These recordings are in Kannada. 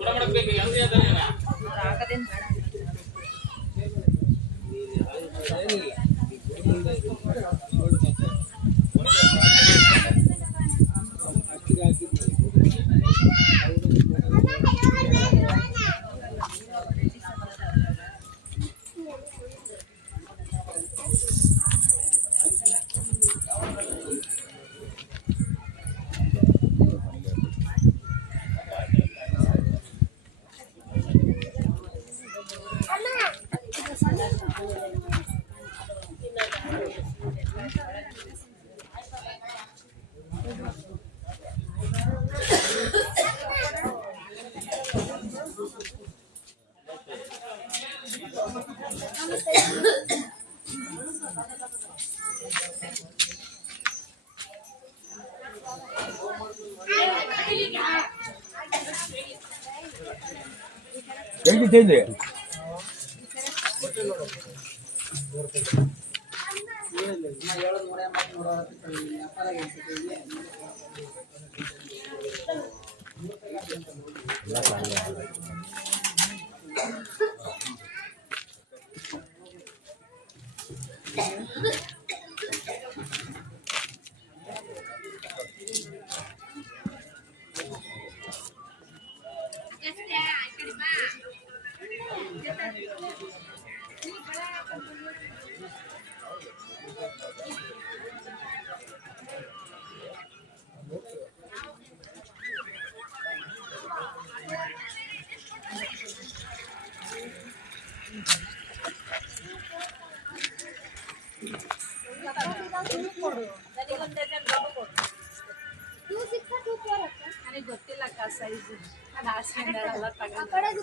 உடம்புக்கு எங்கேயா தானே? Thank you. ಹೇಗಿದ್ದೇನೆ ನನಗೆ ಗೊತ್ತಿಲ್ಲ ಅಕ್ಕ ಸೈಜ್ ಅದು ಹಾಸ್ಕೊಂಡಲ್ಲ ತಗೊಂಡು ಕಡೆದು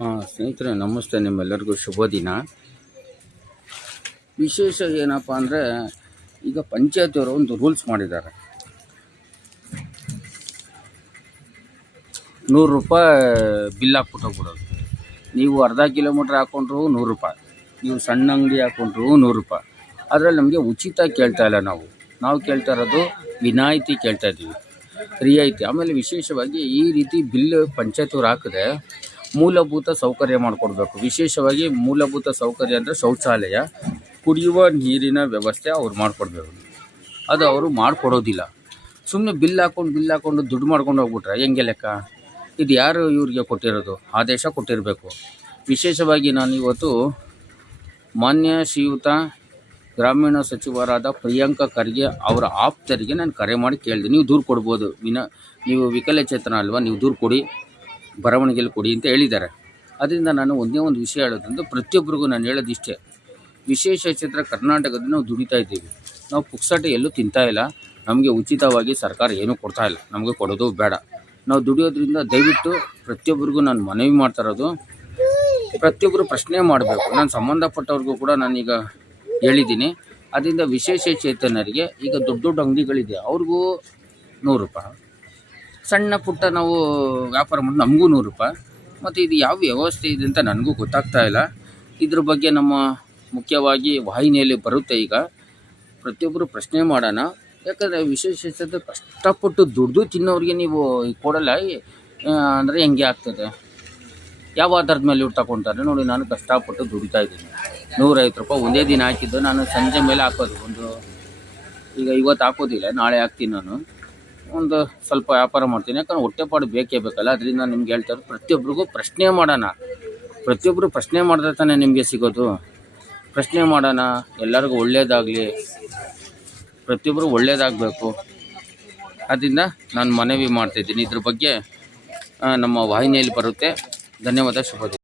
ಹಾಂ, ಸ್ನೇಹಿತರೆ, ನಮಸ್ತೆ. ನಿಮ್ಮೆಲ್ಲರಿಗೂ ಶುಭ ದಿನ. ವಿಶೇಷ ಏನಪ್ಪ ಅಂದರೆ, ಈಗ ಪಂಚಾಯತಿಯವರು ಒಂದು ರೂಲ್ಸ್ ಮಾಡಿದ್ದಾರೆ. ನೂರು ರೂಪಾಯಿ ಬಿಲ್ ಹಾಕ್ಬಿಟ್ಟು ಹೋಗ್ಬಿಡೋದು. ನೀವು ಅರ್ಧ ಕಿಲೋಮೀಟ್ರ್ ಹಾಕ್ಕೊಂಡ್ರು ನೂರು ರೂಪಾಯಿ. ನೀವು ಸಣ್ಣ ಅಂಗಡಿ ಹಾಕ್ಕೊಂಡ್ರು ನೂರು ರೂಪಾಯಿ. ಅದರಲ್ಲಿ ನಮಗೆ ಉಚಿತ ಕೇಳ್ತಾ ಇಲ್ಲ ನಾವು. ನಾವು ಕೇಳ್ತಾ ಇರೋದು ವಿನಾಯಿತಿ ಕೇಳ್ತಾ ಇದ್ದೀವಿ. ರಿಯಾಯಿತಿ. ಆಮೇಲೆ ವಿಶೇಷವಾಗಿ ಈ ರೀತಿ ಬಿಲ್ ಪಂಚಾಯತಿಯವ್ರು ಹಾಕಿದ್ರೆ ಮೂಲಭೂತ ಸೌಕರ್ಯ ಮಾಡಿಕೊಡ್ಬೇಕು. ವಿಶೇಷವಾಗಿ ಮೂಲಭೂತ ಸೌಕರ್ಯ ಅಂದರೆ ಶೌಚಾಲಯ, ಕುಡಿಯುವ ನೀರಿನ ವ್ಯವಸ್ಥೆ ಅವ್ರು ಮಾಡಿಕೊಡ್ಬೇಕು. ಅದು ಅವರು ಮಾಡಿಕೊಡೋದಿಲ್ಲ. ಸುಮ್ಮನೆ ಬಿಲ್ ಹಾಕ್ಕೊಂಡು ಬಿಲ್ ಹಾಕ್ಕೊಂಡು ದುಡ್ಡು ಮಾಡ್ಕೊಂಡು ಹೋಗ್ಬಿಟ್ರೆ ಹೆಂಗೆ ಲೆಕ್ಕ? ಇದು ಯಾರು ಇವ್ರಿಗೆ ಕೊಟ್ಟಿರೋದು? ಆದೇಶ ಕೊಟ್ಟಿರಬೇಕು. ವಿಶೇಷವಾಗಿ ನಾನು ಇವತ್ತು ಮಾನ್ಯ ಶ್ರೀಯುತ ಗ್ರಾಮೀಣ ಸಚಿವರಾದ ಪ್ರಿಯಾಂಕಾ ಖರ್ಗೆ ಅವರ ಆಪ್ತರಿಗೆ ನಾನು ಕರೆ ಮಾಡಿ ಕೇಳಿದೆ. ನೀವು ದೂರು ಕೊಡ್ಬೋದು. ವಿನ, ನೀವು ವಿಕಲಚೇತನ ಅಲ್ವಾ? ನೀವು ದೂರು ಕೊಡಿ. ಬರವಣಿಗೆಯಲ್ಲಿ ಕೊಡಿ ಅಂತ ಹೇಳಿದ್ದಾರೆ. ಅದರಿಂದ ನಾನು ಒಂದೇ ಒಂದು ವಿಷಯ ಹೇಳೋದಂದ್ರೆ ಪ್ರತಿಯೊಬ್ಬರಿಗೂ ನಾನು ಹೇಳೋದು ಇಷ್ಟೇ. ವಿಶೇಷ ಚಿತ್ರ ಕರ್ನಾಟಕದಲ್ಲಿ ನಾವು ದುಡಿತಾ ಇದ್ದೀವಿ. ನಾವು ಪುಕ್ಸಾಟ ಎಲ್ಲೂ ತಿಂತಾ ಇಲ್ಲ. ನಮಗೆ ಉಚಿತವಾಗಿ ಸರ್ಕಾರ ಏನೂ ಕೊಡ್ತಾ ಇಲ್ಲ. ನಮಗೆ ಕೊಡೋದು ಬೇಡ. ನಾವು ದುಡಿಯೋದ್ರಿಂದ ದಯವಿಟ್ಟು ಪ್ರತಿಯೊಬ್ಬರಿಗೂ ನಾನು ಮನವಿ ಮಾಡ್ತಾ ಇರೋದು, ಪ್ರತಿಯೊಬ್ಬರು ಪ್ರಶ್ನೆ ಮಾಡಬೇಕು. ನಾನು ಸಂಬಂಧಪಟ್ಟವ್ರಿಗೂ ಕೂಡ ನಾನೀಗ ಹೇಳಿದ್ದೀನಿ. ಅದರಿಂದ ವಿಶೇಷ ಚೇತನರಿಗೆ ಈಗ ದೊಡ್ಡ ದೊಡ್ಡ ಅಂಗಡಿಗಳಿದೆ. ಅವ್ರಿಗೂ ನೂರು ರೂಪಾಯಿ. ಸಣ್ಣ ಪುಟ್ಟ ನಾವು ವ್ಯಾಪಾರ ಮಾಡಿ ನಮಗೂ ನೂರು ರೂಪಾಯಿ. ಮತ್ತು ಇದು ಯಾವ ವ್ಯವಸ್ಥೆ ಇದೆ ಅಂತ ನನಗೂ ಗೊತ್ತಾಗ್ತಾ ಇಲ್ಲ. ಇದ್ರ ಬಗ್ಗೆ ನಮ್ಮ ಮುಖ್ಯವಾಗಿ ವಾಹಿನಿಯಲ್ಲಿ ಬರುತ್ತೆ ಈಗ. ಪ್ರತಿಯೊಬ್ಬರು ಪ್ರಶ್ನೆ ಮಾಡೋಣ. ಯಾಕಂದರೆ ವಿಶೇಷತೆ ಕಷ್ಟಪಟ್ಟು ದುಡ್ದು ತಿನ್ನೋರಿಗೆ ನೀವು ಕೊಡಲ್ಲ. ಅಂದರೆ ಹೆಂಗೆ ಆಗ್ತದೆ? ಯಾವ ಆಧಾರದ ಮೇಲೆ ಇವ್ರು ತಗೊತಾರೆ? ನೋಡಿ, ನಾನು ಕಷ್ಟಪಟ್ಟು ದುಡಿತಾ ಇದ್ದೀನಿ. ನೂರೈವತ್ತು ರೂಪಾಯಿ ಒಂದೇ ದಿನ ಹಾಕಿದ್ದು. ನಾನು ಸಂಜೆ ಮೇಲೆ ಹಾಕೋದು. ಒಂದು, ಈಗ ಇವತ್ತು ಹಾಕೋದಿಲ್ಲ, ನಾಳೆ ಹಾಕ್ತೀನಿ ನಾನು. ಒಂದು ಸ್ವಲ್ಪ ವ್ಯಾಪಾರ ಮಾಡ್ತೀನಿ. ಯಾಕಂದ್ರೆ ಹೊಟ್ಟೆಪಾಡು ಬೇಕೇ ಬೇಕಲ್ಲ. ಅದರಿಂದ ನಿಮ್ಗೆ ಹೇಳ್ತಾರೆ ಪ್ರತಿಯೊಬ್ಬರಿಗೂ ಪ್ರಶ್ನೆ ಮಾಡೋಣ. ಪ್ರತಿಯೊಬ್ಬರು ಪ್ರಶ್ನೆ ಮಾಡಿದ್ರೆ ತಾನೇ ನಿಮಗೆ ಸಿಗೋದು. ಪ್ರಶ್ನೆ ಮಾಡೋಣ. ಎಲ್ಲರಿಗೂ ಒಳ್ಳೆಯದಾಗಲಿ ಪ್ರತಿಯೊಬ್ಬರು ಒಳ್ಳೇದಾಗಬೇಕು. ಅದರಿಂದ ನಾನು ಮನವಿ ಮಾಡ್ತಾಯಿದ್ದೀನಿ ಇದ್ರ ಬಗ್ಗೆ ನಮ್ಮ ವಾಹಿನಿಯಲ್ಲಿ ಬರುತ್ತೆ. ಧನ್ಯವಾದ, ಶುಭ